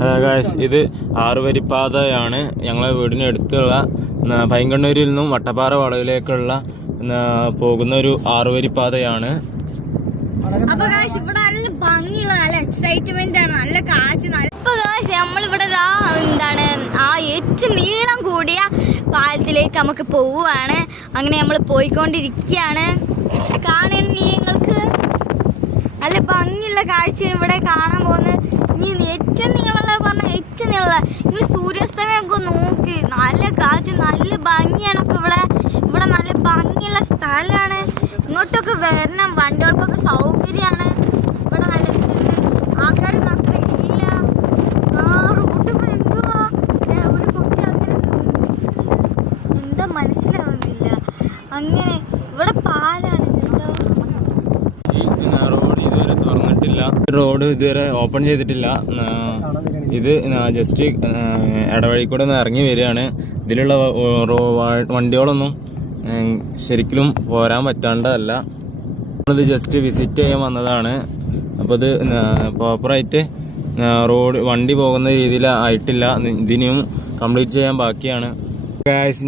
Hello guys, ഇത് ആറുവരിപ്പാതയാണ്. ഞങ്ങളെ വീടിനടുത്തുള്ള പൈങ്കണ്ണൂരിൽ നിന്നും വട്ടപ്പാറ വളവിലേക്കുള്ള പോകുന്ന ഒരു ആറുവരിപ്പാതയാണ്. അപ്പൊ ഗായ്സ് ഇവിടെ നല്ല ഭംഗിയുള്ള നല്ല എക്സൈറ്റ്മെന്റ് ആണ്, നല്ല കാറ്റ്. ഇപ്പൊ ഗായ്സ് നമ്മളിവിടെ എന്താണ് ആ ഏറ്റവും നീളം കൂടിയ പാലത്തിലേക്ക് നമുക്ക് പോവുകയാണ്. അങ്ങനെ നമ്മൾ പോയിക്കൊണ്ടിരിക്കുകയാണ്. കാണുന്നില്ലേ നിങ്ങൾക്ക്? നല്ല ഭംഗിയുള്ള കാഴ്ച ഇവിടെ കാണാൻ പോകുന്നത്. ഇനി ഏറ്റവും നീളമുള്ള പറഞ്ഞാൽ ഏറ്റവും നീളമുള്ള നിങ്ങൾ സൂര്യാസ്തമയമൊക്കെ നോക്ക്. നല്ല കാറ്റ്, നല്ല ഭംഗിയാണ്. ഒക്കെ ഇവിടെ നല്ല ഭംഗിയുള്ള സ്ഥലമാണ്. ഇങ്ങോട്ടൊക്കെ വരണം, വണ്ടികൾക്കൊക്കെ സൗകര്യമാണ്. ഇവിടെ നല്ല ആൾക്കാരൊന്നും അത്ര ഇല്ല. റോഡ് എന്തുവാ ഒരു കുട്ടി അങ്ങനെ എന്താ മനസ്സിലാവുന്നില്ല. അങ്ങനെ ഇവിടെ പാലാണ് കേട്ടോ. റോഡ് ഇതുവരെ തുറന്നിട്ടില്ല, റോഡ് ഇതുവരെ ഓപ്പൺ ചെയ്തിട്ടില്ല. ഇത് ജസ്റ്റ് ഇടവഴി കൂടെ ഒന്ന് ഇറങ്ങി വരികയാണ്. ഇതിലുള്ള വണ്ടികളൊന്നും ശരിക്കും പോരാൻ പറ്റാണ്ടതല്ല. നമ്മളിത് ജസ്റ്റ് വിസിറ്റ് ചെയ്യാൻ വന്നതാണ്. അപ്പോൾ ഇത് പ്രോപ്പറായിട്ട് റോഡ് വണ്ടി പോകുന്ന രീതിയിൽ ആയിട്ടില്ല. ഇതിനും കംപ്ലീറ്റ് ചെയ്യാൻ ബാക്കിയാണ്.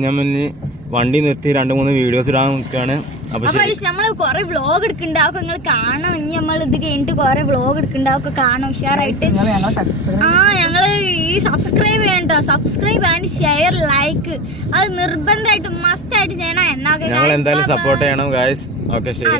ഞാൻ മുന്നേ വണ്ടി നിർത്തി 2-3 വീഡിയോസ് ഇടാൻ നിൽക്കുകയാണ്. നമ്മള് കൊറേ വ്ളോഗ് എടുക്കണ്ടാവും, നിങ്ങൾ കാണാം. ഇനി നമ്മൾ ഇത് കഴിഞ്ഞിട്ട് കൊറേ വ്ളോഗ് എടുക്കണ്ടാവും, കാണാം ഉഷാറായിട്ട്. ഞങ്ങള് ഈ സബ്സ്ക്രൈബ് ചെയ്യണ്ടോ, സബ്സ്ക്രൈബ് ആൻഡ് ഷെയർ ലൈക്ക് അത് നിർബന്ധമായിട്ട് മസ്റ്റ് ആയിട്ട് ചെയ്യണം. എന്നാ ഞങ്ങൾ എന്തായാലും സപ്പോർട്ട് ചെയ്യണം ഗായ്സ്. ഓക്കെ, ശരി.